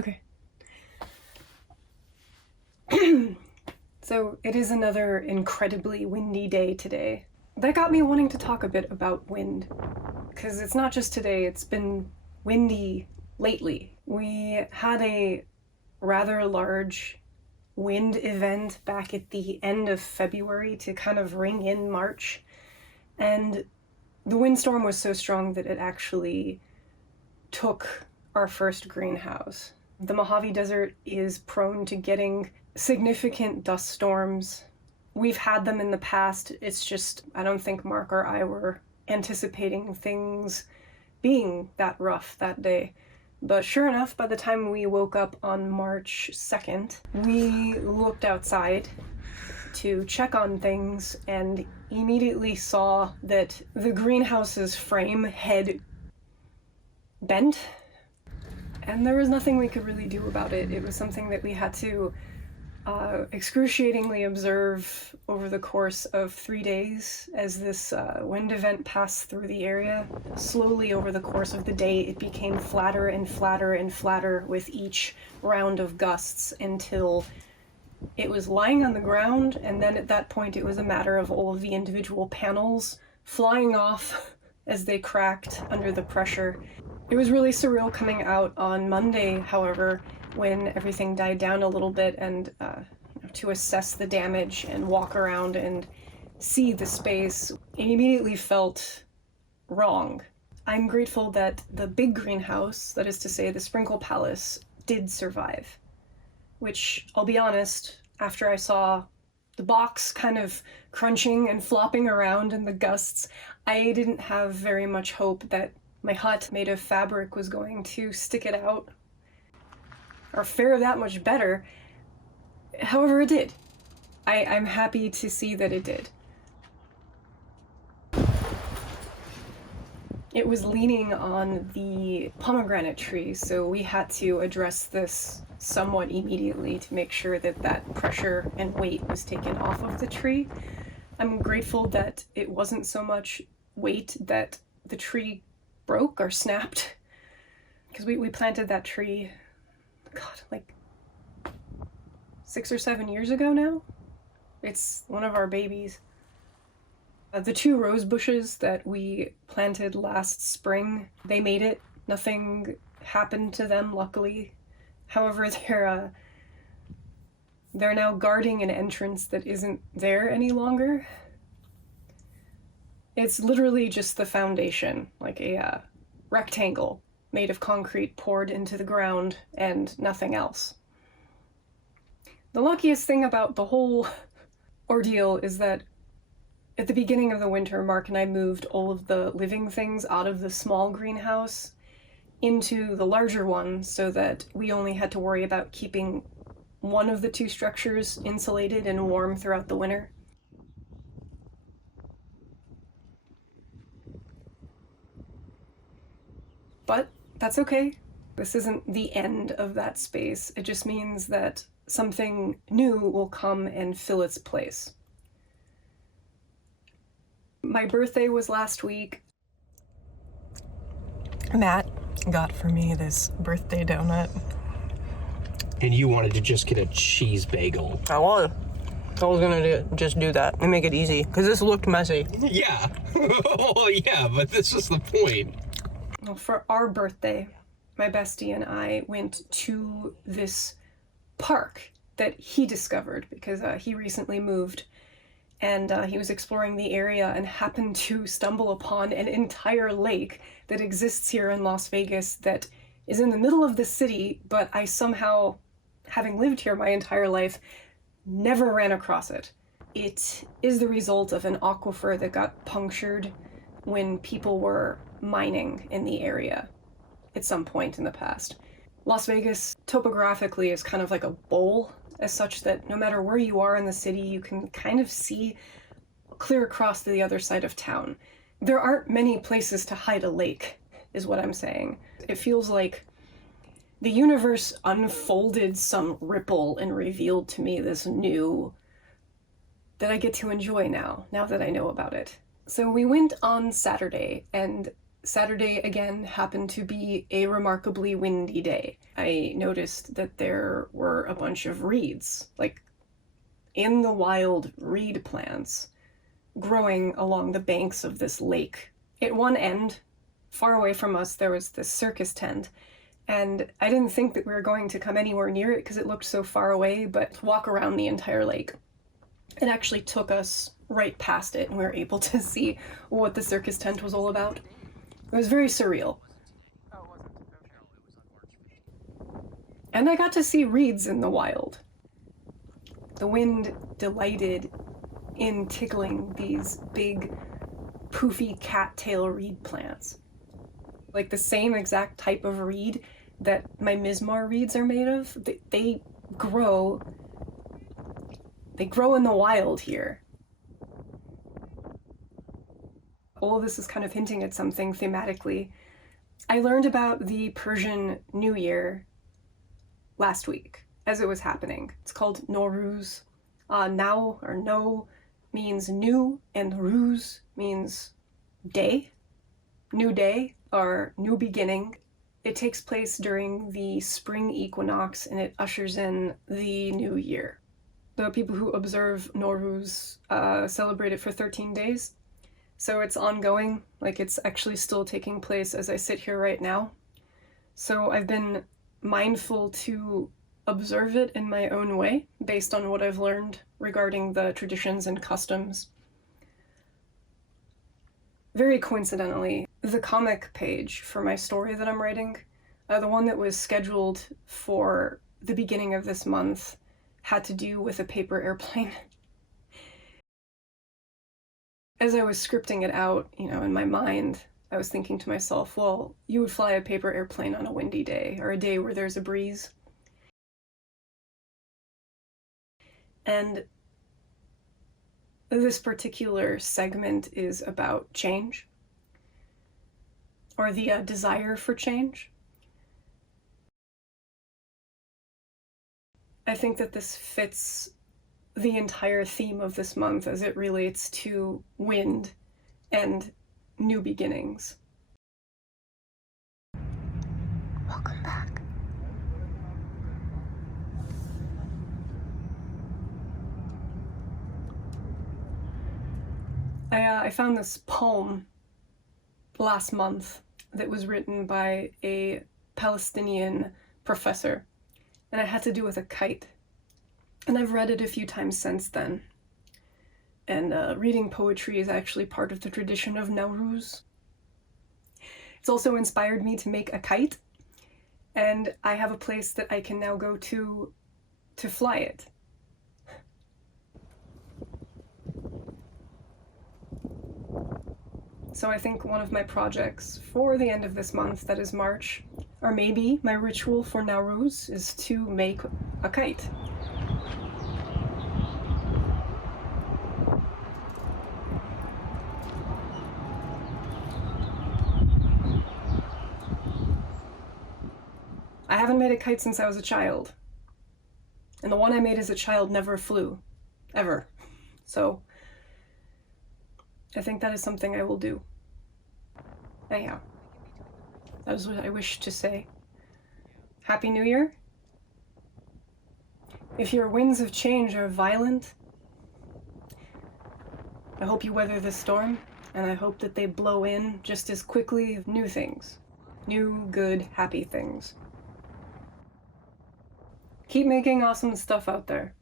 Okay. So it is another incredibly windy day today. That got me wanting to talk a bit about wind, because it's not just today, it's been windy lately. We had a rather large wind event back at the end of February to kind of ring in March, and the windstorm was so strong that it actually took our first greenhouse. The Mojave Desert is prone to getting significant dust storms. We've had them in the past. It's just, I don't think Mark or I were anticipating things being that rough that day. But sure enough, by the time we woke up on March 2nd, we looked outside to check on things and immediately saw that the greenhouse's frame had bent, and there was nothing we could really do about it. It was something that we had to excruciatingly observe over the course of 3 days as this wind event passed through the area. Slowly over the course of the day, it became flatter and flatter and flatter with each round of gusts until it was lying on the ground, and then at that point it was a matter of all of the individual panels flying off as they cracked under the pressure. It was really surreal coming out on Monday, however, when everything died down a little bit, and to assess the damage and walk around and see the space. It immediately felt wrong. I'm grateful that the big greenhouse, that is to say the Sprinkle Palace, did survive. Which, I'll be honest, after I saw the box kind of crunching and flopping around in the gusts, I didn't have very much hope that my hut made of fabric was going to stick it out or fare that much better. However, it did. I'm happy to see that it did. It was leaning on the pomegranate tree, so we had to address this somewhat immediately to make sure that that pressure and weight was taken off of the tree. I'm grateful that it wasn't so much weight that the tree broke or snapped, because we planted that tree, God, like 6 or 7 years ago now. It's one of our babies. The 2 rose bushes that we planted last spring, they made it. Nothing happened to them, luckily. However, they're now guarding an entrance that isn't there any longer. It's literally just the foundation, like a rectangle made of concrete poured into the ground and nothing else. The luckiest thing about the whole ordeal is that at the beginning of the winter, Mark and I moved all of the living things out of the small greenhouse into the larger one so that we only had to worry about keeping one of the 2 structures insulated and warm throughout the winter. But that's okay. This isn't the end of that space. It just means that something new will come and fill its place. My birthday was last week. Matt got for me this birthday donut. And you wanted to just get a cheese bagel. I was gonna just do that and make it easy, because this looked messy. Yeah. Well, yeah, but this was the point. Well, for our birthday, my bestie and I went to this park that he discovered because he recently moved, and he was exploring the area and happened to stumble upon an entire lake that exists here in Las Vegas that is in the middle of the city, but I somehow, having lived here my entire life, never ran across it. It is the result of an aquifer that got punctured when people were mining in the area at some point in the past. Las Vegas topographically is kind of like a bowl, as such that no matter where you are in the city, you can kind of see clear across to the other side of town. There aren't many places to hide a lake, is what I'm saying. It feels like the universe unfolded some ripple and revealed to me this new that I get to enjoy now that I know about it. So we went on Saturday, and Saturday, again, happened to be a remarkably windy day. I noticed that there were a bunch of reeds, like in the wild reed plants, growing along the banks of this lake. At one end, far away from us, there was this circus tent, and I didn't think that we were going to come anywhere near it because it looked so far away, but walk around the entire lake. It actually took us right past it, and we were able to see what the circus tent was all about. It was very surreal. And I got to see reeds in the wild. The wind delighted in tickling these big, poofy cattail reed plants. Like the same exact type of reed that my Mizmar reeds are made of. They grow in the wild here. All of this is kind of hinting at something thematically. I learned about the Persian New Year last week as it was happening. It's called Nowruz. Now, or no, means new, and Ruz means day. New day, or new beginning. It takes place during the spring equinox, and it ushers in the new year. The people who observe Nowruz celebrate it for 13 days. So it's ongoing, like it's actually still taking place as I sit here right now. So I've been mindful to observe it in my own way, based on what I've learned regarding the traditions and customs. Very coincidentally, the comic page for my story that I'm writing, the one that was scheduled for the beginning of this month, had to do with a paper airplane. As I was scripting it out, in my mind, I was thinking to myself, well, you would fly a paper airplane on a windy day, or a day where there's a breeze. And this particular segment is about change, or the desire for change. I think that this fits the entire theme of this month as it relates to wind and new beginnings. Welcome back. I found this poem last month that was written by a Palestinian professor, and it had to do with a kite. And I've read it a few times since then. And reading poetry is actually part of the tradition of Nowruz. It's also inspired me to make a kite, and I have a place that I can now go to fly it. So I think one of my projects for the end of this month, that is March, or maybe my ritual for Nowruz, is to make a kite. I haven't made a kite since I was a child. And the one I made as a child never flew. Ever. So I think that is something I will do. Anyhow, that is what I wish to say. Happy New Year. If your winds of change are violent, I hope you weather the storm, and I hope that they blow in just as quickly new things. New, good, happy things. Keep making awesome stuff out there.